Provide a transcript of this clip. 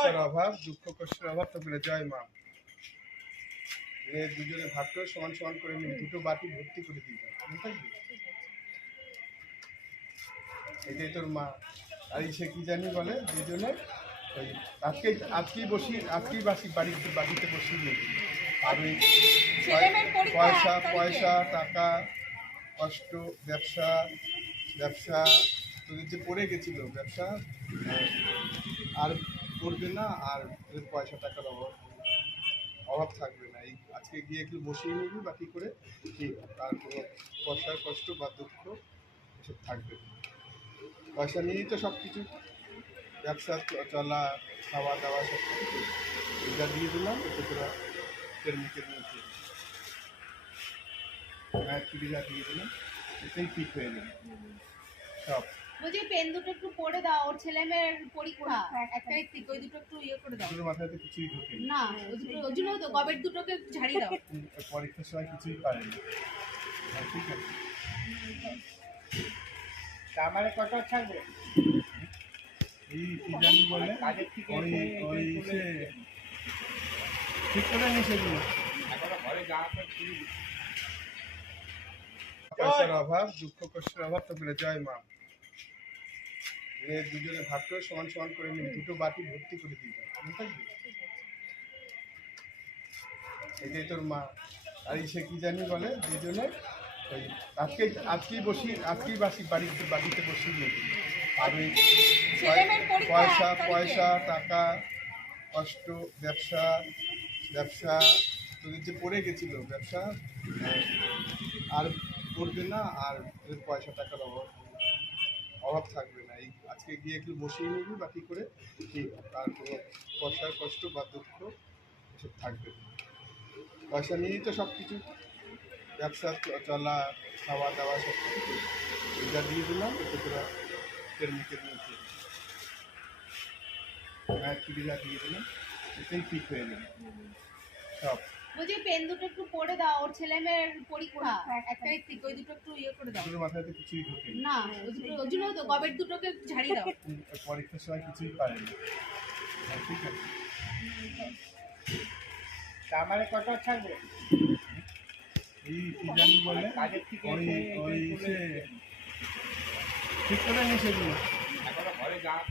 পয়সার অভাব, দুঃখ কষ্টের অভাব তো বলে জয় মা। দুজনে ভাগ করে সমান সমান করে নিন, দুটো বাটি ভর্তি করে দিই। এটাই তোর মা। আর সে কি জানি বলে দুজনে ওই আজকেই বাড়িতে বসিয়ে নিবি। আর ওই পয়সা পয়সা টাকা কষ্ট ব্যবসা তোদের যে পড়ে গেছিল ব্যবসা আর করবে না, আর তোদের পয়সা টাকার অভাব থাকবে না। এই আজকে গিয়ে একটু বসিয়ে নিবি বাকি করে, ঠিক আর কোনো পয়সার কষ্ট বা দুঃখ এসব থাকবে না। পয়সা নিয়েই তো সব কিছু, ব্যবসা চলা খাওয়া দাওয়া সব কিছু এটা দিয়ে দিলাম। এতে তোরা মুখে নিয়েছে মায়ের চুড়িদার দিয়ে দিলাম, এতেই ঠিক হয়ে যাবে সব। বলছি পেন দুটো একটু পড়ে দাও, ওর ছেলে মেয়ের পরীক্ষা 1 তারিখ থেকে, ওই দুটো একটু ইয়ে করে দাও। তোর মাথায় তো কিছুই ঢোকে না, ওই জন্য তো গবেট দুটোকে একটু ঝাড়িয়ে দাও। পরীক্ষার সময় কিছুই পারে না। ঠিক আছে, আমার কত থাকবে এই কি জানি বলে ওই সে ঠিক করে নি সেগুলো। পয়সার অভাব, দুঃখ কষ্টের অভাব তো বলে জয় মা। দুজনে ভাগ করে সমান সমান করে নিন, দুটো বাটি ভর্তি করে দিই। এটাই তোর মা। আর সে কি জানি বলে দুজনে ওই আজকেই বাড়িতে বসিয়ে নিবি। আর ওই পয়সা টাকা কষ্ট ব্যবসা তোদের যে পড়ে গেছিল ব্যবসা আর করবে না, আর তোদের পয়সা টাকার অভাব থাকবে না। এই আজকে গিয়ে একটু বসিয়ে নিবি বাকি করে, ঠিক আর কোনো পয়সার কষ্ট বা দুঃখ এসব থাকবে না। পয়সা নিয়েই তো সব কিছু, ব্যবসা চলা খাওয়া দাওয়া সব কিছু এটা দিয়ে দিলাম। এতে তোরা মুখে নিয়েছে মায়ের চুড়িদার দিয়ে দিলাম, এতেই ঠিক হয়ে যাবে সব। বলছি পেন দুটো একটু পড়ে দাও, ওর ছেলে মেয়ের পরীক্ষা 1 তারিখ থেকে, ওই দুটো একটু ইয়ে করে দাও। তোর মাথায় তো কিছুই ঢোকে না, ওই জন্য তো গবেট দুটোকে একটু ঝাড়িয়ে দাও। পরীক্ষার সময় কিছুই পারে না। ঠিক আছে, আমার কত থাকবে এই কি জানি বলে ওই সে ঠিক করে নি সেগুলো। ঘরে যাওয়া